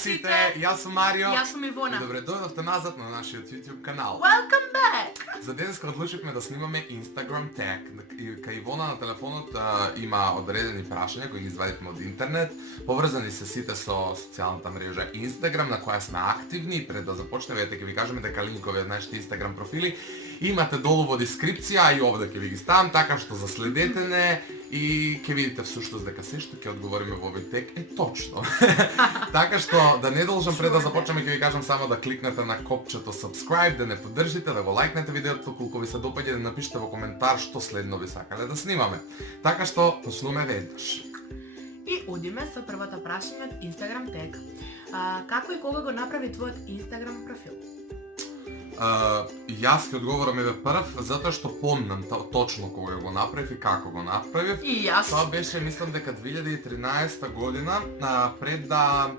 сите, јас сум Марио. Јас сум Ивона. И добре дојдовте назад на нашиот YouTube канал. Welcome back! За денеска одлучивме да снимаме Instagram tag. Кај Ивона на телефонот има одредени прашања кои ги извадивме од интернет. Поврзани се сите со социјалната мрежа Instagram на која сме активни и пред да започнеме ќе ви кажеме дека линкови од нашите Instagram профили имате долу во дескрипција и овде ќе ви ги ставам, така што заследете не и ќе видите всушност дека се што ќе одговориме во овој тек е точно. Така што да не должам пред да започнеме ќе ви кажам само да кликнете на копчето subscribe, да не поддржите, да го лајкнете видеото колку ви се допаѓа, да напишете во коментар што следно би сакале да снимаме. Така што почнуваме веднаш. И одиме со првото прашање од Instagram tag. Како и кога го направи твојот Instagram профил? Јас ќе одговорам еве прв, затоа што помнам точно кога го направив и како го направив. И јас. Тоа беше, мислам дека 2013 година, пред да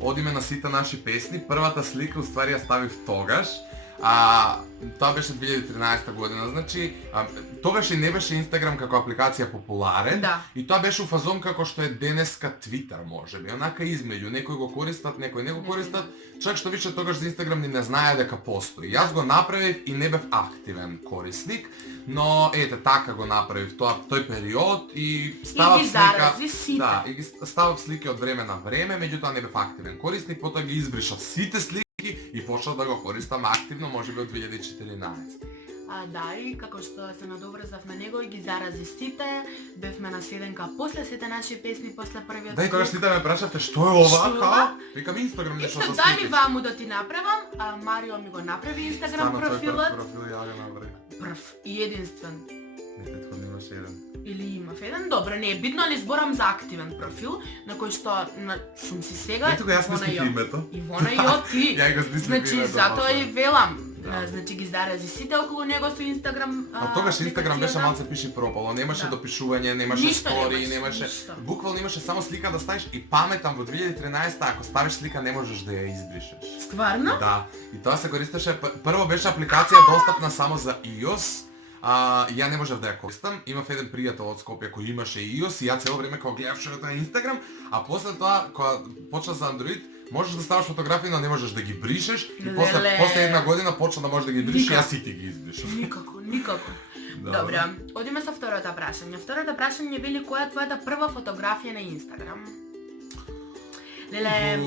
одиме на сите наши песни, првата слика уствари ја ставив тогаш. Тоа беше 2013 година, значи тогаш и не беше Инстаграм како апликација популарен, Да. и тоа беше у фазон како што е денеска Твитер можеби, онака измеѓу, некои го користат, некои не го користат, чак што више тогаш за Инстаграм ни не знае дека постои. Јас го направив и не бев активен корисник, но ете така го направив тој период и ставав слика, да, и ги ставав слики од време на време, меѓутоа не бев активен корисник, потоа ги избришав сите слики и почнав да го користам активно, можеби од 2014. Да, и како што се надоврзав на него и ги зарази сите, бевме на седенка после сите наши песни, после првиот. Да, и тогаш сите ме прашавте што е ова? Што е ова? Викам Инстаграм нешто за Дай ми слики. ваму да ти направам, Марио ми го направи Инстаграм профилот. Профил ја го направи. Прв и единствен. Не, претходно имаше еден. Или имав еден, добро, не е битно, ali зборам за активен профил, на кој што сум си сега. Ето го јас Ивона смислив Јо. името. Ивона Јо, ти. Ја го смислив Значи, името. затоа и велам. Да. Значи ги зарази сите околу него со Инстаграм. Тогаш Инстаграм беше малце пиши пропало, немаше Да. допишување, немаше Ништо стори, немаше, немаше ништо. буквално имаше само слика да ставиш и паметам во 2013 ако ставиш слика не можеш да ја избришеш. Стварно? Да, и тоа се користеше, прво беше апликација достапна само за iOS, ја не можев да ја користам, имав еден пријател од Скопје кој имаше iOS и ја цело време кога гледавше на Инстаграм, а после тоа кога почна за Android, можеш да ставаш фотографии, но не можеш да ги бришеш и после една година почна да можеш да ги бришеш и јас сите ги избришав. Никако. Добро, одиме со второто прашање. Второто прашање вели која е твојата прва фотографија на Инстаграм? Леле,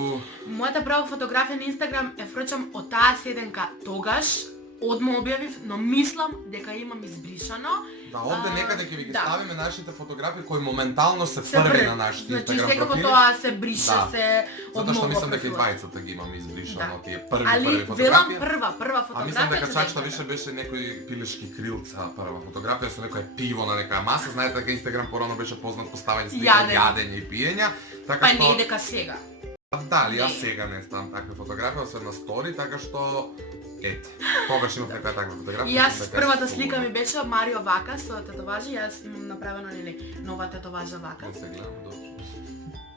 мојата прва фотографија на Инстаграм е врачам од таа седенка тогаш, одма објавив, но мислам дека имам избришано. Да, овде некаде ќе ви ги да. ставиме нашите фотографии кои моментално се први на нашите Значи, Инстаграм секако профили. тоа се брише, Да. се Затоа што мислам дека и профила. двајцата ги имаме избришано, Да. тие први Али фотографии. велам прва фотографија. А мислам дека чак што седенката. беше некои пилешки крилца прва фотографија со некое пиво на некоја маса. Знаете дека Инстаграм порано беше познат по ставање слика од јадење и пиење, така Па што не е дека сега. да, али јас Не. сега не ставам такви фотографии, освен на стори, така што ете, тогаш имав некоја таква фотографија. И јас мислам дека е првата слободно. слика ми беше Марио Вака со тетоважи, јас имам направено нова тетоважа Вака. Не се гледам, добро.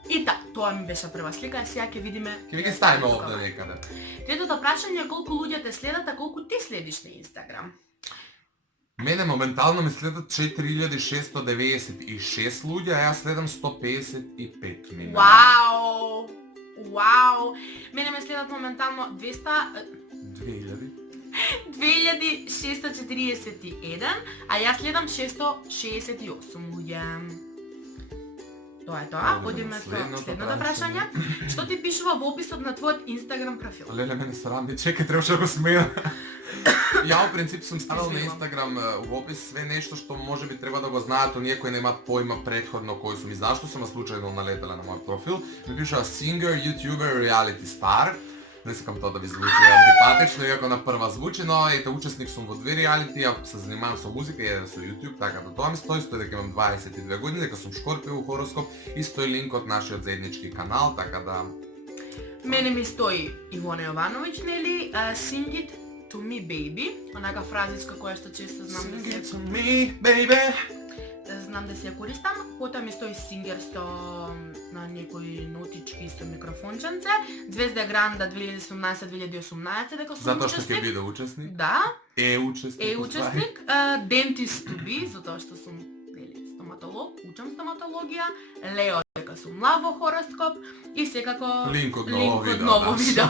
И тоа ми беше прва слика, а сега ќе видиме. Ќе ви ги ставиме овде некаде. Третото прашање е колку луѓе те следат, а колку ти следиш на Инстаграм? Мене моментално ми следат 4696 луѓе, а јас следам 155 милиона. Вау! Мене ме следат моментално 2000. 2641, а јас следам 668 луѓе. Тоа е тоа. Одиме со следното прашање. Што ти пишува во описот на твојот Инстаграм профил? Леле, мене срам, чекај, требаше да го смеја. Ја во принцип сум ставил на Извинувам. Инстаграм во опис све нешто што можеби треба да го знаат оние кои немаат појма претходно кои сум и зашто сум случајно налетеле на мојот профил. Ми пишува singer, youtuber, reality star. Не сакам тоа да ви звучи антипатично, иако на прва звучи, но ете учесник сум во две реалити, ја се занимавам со музика и со YouTube, така да тоа ми стои дека имам 22 години, дека сум Шкорпио хороскоп и стои линк од нашиот заеднички канал, така да Мене ми стои Ивона Јовановиќ, нели? Sing it to me baby, онака фразичка која што често знам да Sing се it to me, baby. знам да се ја користам. Потоа ми стои Singer со на некои нотички со микрофонченце. Звезда Гранда 2017-2018 дека сум Затоа што ќе учесник. биде учесник. Да, Учесник. учесник. Dentist to be, затоа што сум стоматолог, учам стоматологија, Лео дека сум лав во хороскоп и секако Линк од ново видео. видео.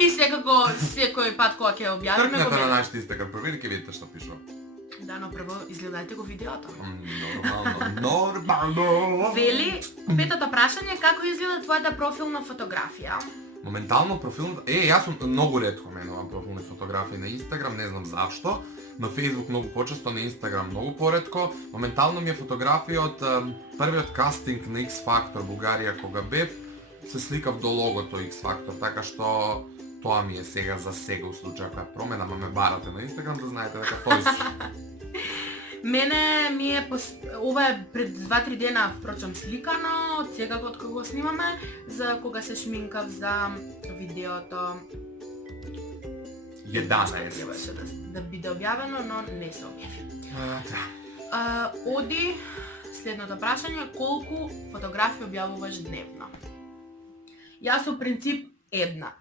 И секако секој пат кога ќе објавиме Тркнете на го нашите Инстаграм профили, ќе видите што пишува. да, но прво изгледајте го видеото. Нормално. Вели, петото прашање, како изгледа твојата профилна фотографија? Моментално профилната... јас сум многу ретко менувам профилни фотографии на Инстаграм, не знам зашто. На Фейсбук многу почесто, на Инстаграм многу поретко. Моментално ми е фотографија од првиот кастинг на X Factor Бугарија кога бев, се сликав до логото X Factor, така што тоа ми е сега за сега у случај ако ја промена, ма ме барате на Инстаграм да знаете дека тој сум. Мене ми е ова е пред 2-3 дена впрочем сликано, од секако од кога го снимаме, за кога се шминкав за видеото 11. Требаше да биде објавено, но не се објави. Да. Оди следното прашање, колку фотографии објавуваш дневно? Јас со принцип една.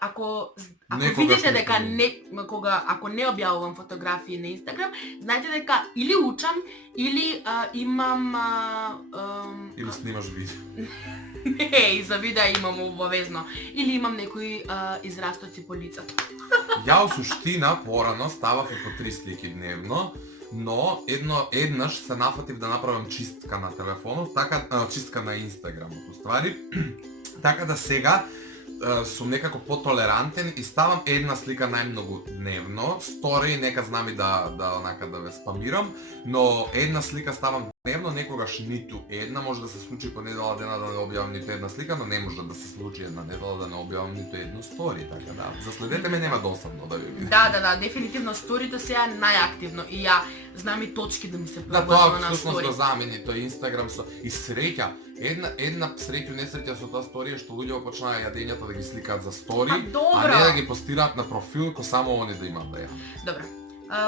Ако Некогаш видите не дека помнам. ако не објавувам фотографии на Инстаграм, знаете дека или учам, или имам Или снимаш видео. не, и за видео имам обавезно. Или имам некои израстоци по лицето. Ја у суштина порано ставав и по 3 слики дневно, но еднаш се нафатив да направам чистка на телефонот, така чистка на Инстаграмот уствари, така да сега сум некако потолерантен и ставам една слика најмногу дневно, стори нека знам и да онака да ве спамирам, но една слика ставам дневно, некогаш ниту една, може да се случи по недела дена да не објавам ниту една слика, но не може да се случи една недела да не објавам ниту едно стори, така да. Заследете ме, нема досадно да ви видите. Да, дефинитивно сторито сега најактивно и ја знам и точки да ми се Да, пробудува тоа на всушност стори. го замени тој Инстаграм со и среќа. Една среќа несреќа со таа сторија што луѓето почнаа јадењата да ги сликаат за стори, добро. не да ги постираат на профил, ко само они да имаат да јадат. Добро.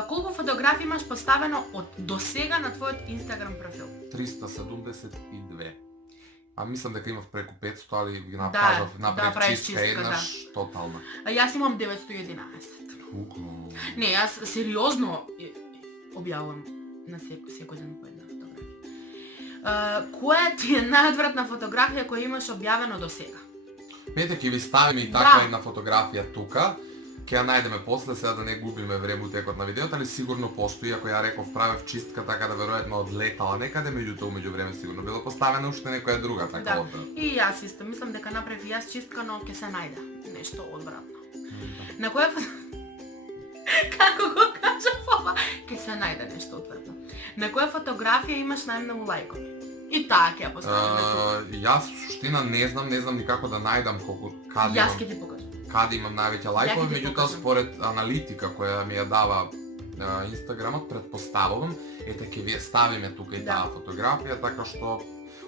Колку фотографии имаш поставено од досега на твојот Инстаграм профил? 372. А мислам дека имав преку 500, али ги Да, направив правиш чистка чистка, еднаш тотална. Јас имам 911. Туку. Не, јас сериозно објавувам на секој ден по една фотографија. Која ти е најодвратна фотографија која имаш објавено до сега? Пете, ќе ви ставиме и таква една фотографија тука. Ќе ја најдеме после, сега да не губиме време у текот на видеото, али сигурно постои, ако ја реков правев чистка така да веројатно одлетала некаде, меѓутоа меѓувреме сигурно било поставена уште некоја друга така Да, одвратна. и јас исто мислам дека направив јас чистка, но ќе се најде нешто одвратно. На која како го кажав ова? Ќе се најде нешто одвратно. На која фотографија имаш најмногу лајкови? И таа ќе ја поставиме тука. Јас суштина не знам ни како да најдам колку Јас ќе ти покажам. каде имам највеќе лајкови, Ја ќе ти меѓутоа покажам. според аналитика која ми ја дава Инстаграмот, претпоставувам, ете ќе ви ја ставиме тука и Да. таа фотографија, така што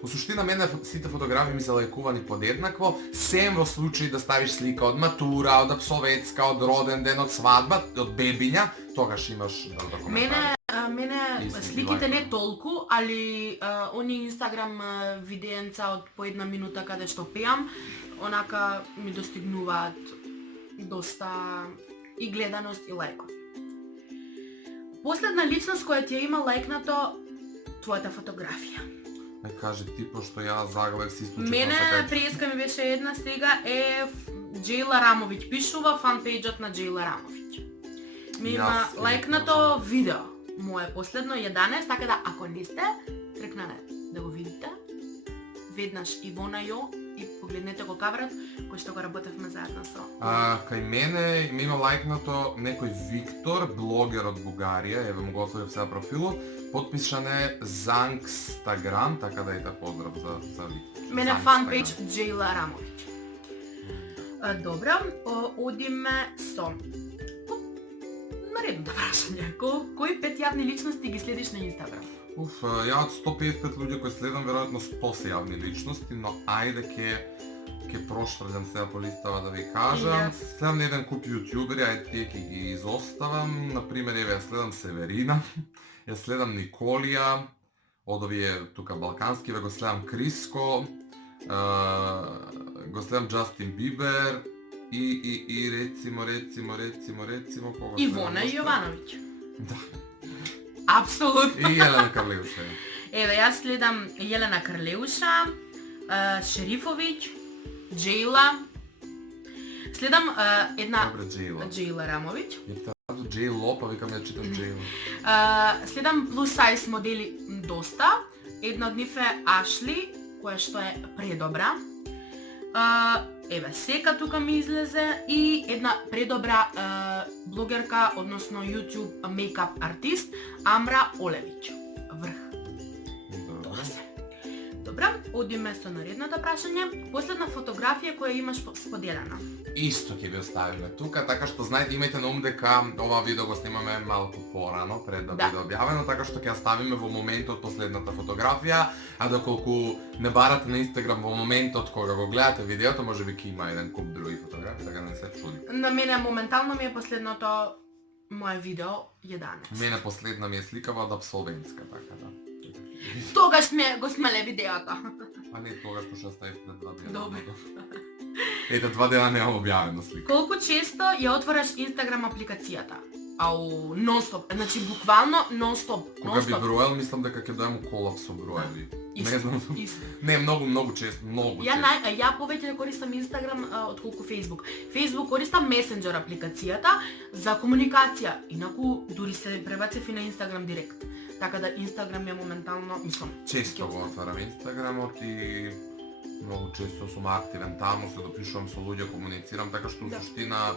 у суштина мене сите фотографии ми се лајкувани подеднакво, сем во случај да ставиш слика од матура, од апсоветска, од роден ден, од свадба, од бебиња, тогаш имаш да коментари. Мене Истини, сликите не лајкови. толку, али они Инстаграм видеенца од по една минута каде што пеам, онака ми достигнуваат доста и гледаност и лајкови. Последна личност која ти ја има лајкнато твојата фотографија. Ме кажи ти, пошто ја загледав си случајно Мене сакај. преска ми беше една сега е Джејла Рамовиќ, пишува фанпејџот на Джејла Рамовиќ. Ми има Јас ги лајкнато видео. Мое последно 11, така да ако не сте, тркнете да го видите. Веднаш и во најо и погледнете го каверот кој што го работевме заедно со. Кај мене има лајкнато некој Виктор, блогер од Бугарија, еве му го отворив сега профилот, подпишан е Зангстаграм, така да ете поздрав за Виктор. Мене Зангстаграм. фанпејдж Джејла Рамовиќ. Добро, одиме со наредното прашање. Кои 5 јавни личности ги следиш на Инстаграм? Ја од 155 луѓе кои следам, веројатно 100 се јавни личности, но ајде ќе прошврљам сега по листава да ви кажам. Yes. Следам еден куп јутјубери, ајде тие ќе ги изоставам. Например, еве ја следам Северина, ја следам Николија, од овие тука балкански, го следам Криско, го следам Джастин Бибер и рецимо кога Ивона следам уште? Јовановиќ. Да. Апсолутно. И Елена Карлиушева. Еве, јас следам Јелена Крлеуша, Шерифовиќ, Джейла. Следам една Добре, Джейла. Джейла Рамовиќ. Је Джейло, па викам ја читам Джейло. Следам плюс сайз модели доста. Една од нив е Ашли, која што е предобра. Еве, Сека тука ми излезе и една предобра блогерка, односно YouTube мейкап артист, Амра Олевиќ. Врх. Добре. Добра, одиме со наредното прашање. Последна фотографија која имаш споделена. Исто ќе ви оставиме тука, така што знаете, имајте на ум дека ова видео го снимаме малку порано, пред да биде објавено, така што ќе ја ставиме во моментот последната фотографија, а доколку не барате на Инстаграм во моментот кога го гледате видеото, можеби ќе има еден куп други фотографии, така да не се чудите. На мене моментално ми е последното мое видео 11. Мене последна ми е сликава од абсолвентска, така да. Тогаш го смеле видеото. А не тогаш пошто ја ставив пред 2 дена. Добре. Ете, 2 дена немам објавено слика. Колку често ја отвараш Инстаграм апликацијата? Ау, нон-стоп, значи буквално нон-стоп. Кога би броел, мислам дека ќе дојам у колапс со броеви. Не знам. Исто. Не, многу често, многу често. Ја повеќе користам Инстаграм отколку Фејсбук. Фејсбук користам Месенџер апликацијата за комуникација, инаку дури се пребацев и на Инстаграм директ. Така да Инстаграм е моментално, мислам, Често го отварам Инстаграмот и многу често сум активен таму, се допишувам со луѓе, комуницирам, така што во суштина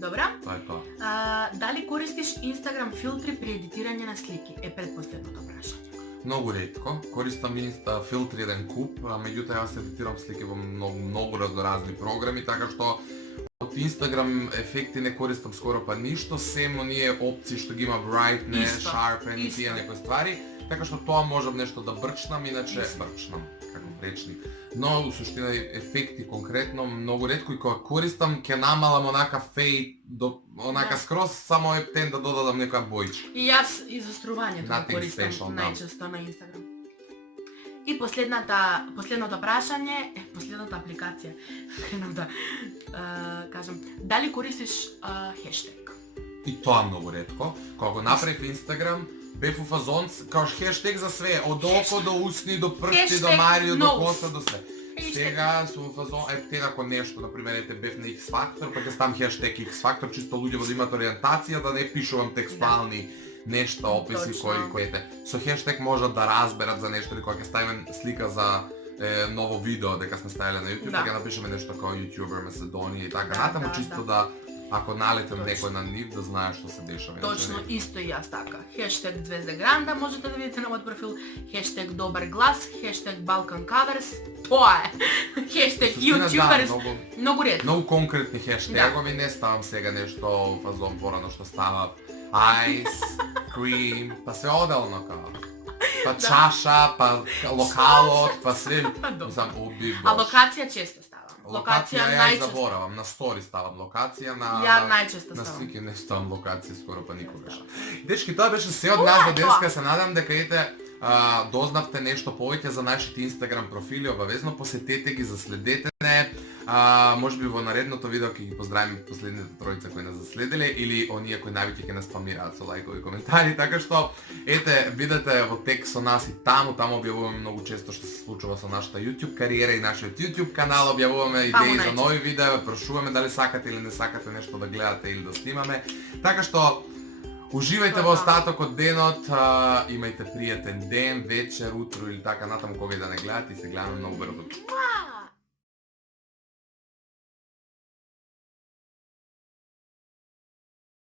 Добра. тоа е тоа. Дали користиш Инстаграм филтри при едитирање на слики? Е предпоследното прашање. Многу ретко. Користам филтри еден куп, а меѓутоа јас едитирам слики во многу разноразни програми, така што од Инстаграм ефекти не користам скоро па ништо, сем оние опции што ги има brightness, sharpen и тие некои ствари, така што тоа можам нешто да брчнам, иначе брчнам како речник. Но у суштина ефекти конкретно многу ретко и кога користам ќе намалам онака фейд до онака скроз, само е птен да додадам некоја бојчка. И јас изострувањето го Nothing користам special, да. најчесто на Инстаграм. И последното прашање, последната апликација, кренав да кажам, дали користиш хештег? И тоа многу ретко. Кога го направив Инстаграм, бев у фазон, каош хештег за све, од око до усни, до пршти, до Марио, до коса, до све. Сега сум у фазон, ако нешто, например, бев на X Factor, па ќе ставам хештег X Factor, чисто луѓе да имат ориентација, да не пишувам текстуални нешто, описи кои ете. Со хештег можат да разберат за нешто, или кога ќе ставиме слика за ново видео дека сме ставиле на YouTube, ќе напишеме нешто како YouTuber Macedonија и така натаму, чисто да ако налетам некој на нив да знае што се дешава. Точно, исто и јас така. Хештег Звезда Гранда можете да видите на мојот профил, хештег Добар глас, хештег Balkan Covers, тоа е. Хештег YouTubers, многу ред. Многу конкретни хештегови, не ставам сега нешто фазон порано што става Ice, Cream, па се оделно као. Па чаша, па локалот, па све, мислам, уби А локација често ставам. Локација ја заборавам, на стори ставам локација, Ја најчесто на ставам. слики не ставам локација скоро па никогаш. Дечки, тоа беше се од нас за денеска, се надам дека дознавте нешто повеќе за нашите Инстаграм профили, обавезно посетете ги, заследете не. Можеби во наредното видео ќе ги поздравиме последните тројца кои нас заследиле или оние кои навеќе ќе нас спамираат со лајкови и коментари, така што бидете во тек со нас и таму објавуваме многу често што се случува со нашата YouTube кариера и нашиот YouTube канал, објавуваме идеи за нови видеа, прашуваме дали сакате или не сакате нешто да гледате или да снимаме. Така што уживајте во остаток од денот, имајте пријатен ден, вечер, утро или така натаму кога и да не гледате и се гледаме многу брзо.